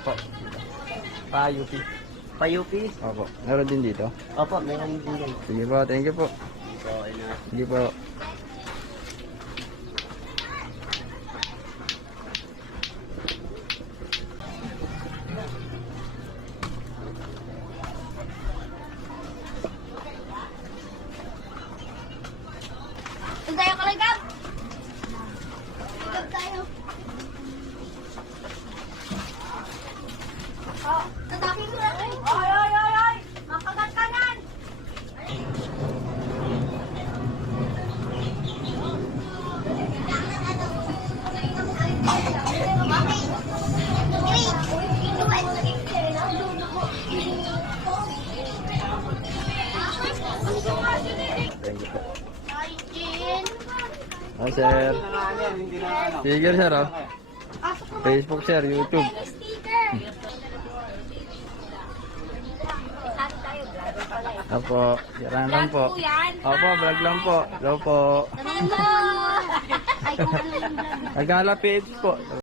po. Pa-UP. Pa-UP? Opo. Meron din dito. Opo, meron din yan. Sige po, thank you po. So, ina. Sige po. Saan tayo kaligab? Kaligab tayo. Oh, tatapin mo na kayo. Oy, oy, oy, oy! Mapagat ka nan! Thank you po. Ay, Jin. Hi, sir. Sige, sir, oh. Facebook, sir, YouTube. Sticker. Opo, yan lang po. Vlog po yan. Opo, vlog lang po. Hello po. Hello. Ay, kung ano yung vlog. Naglalapit po.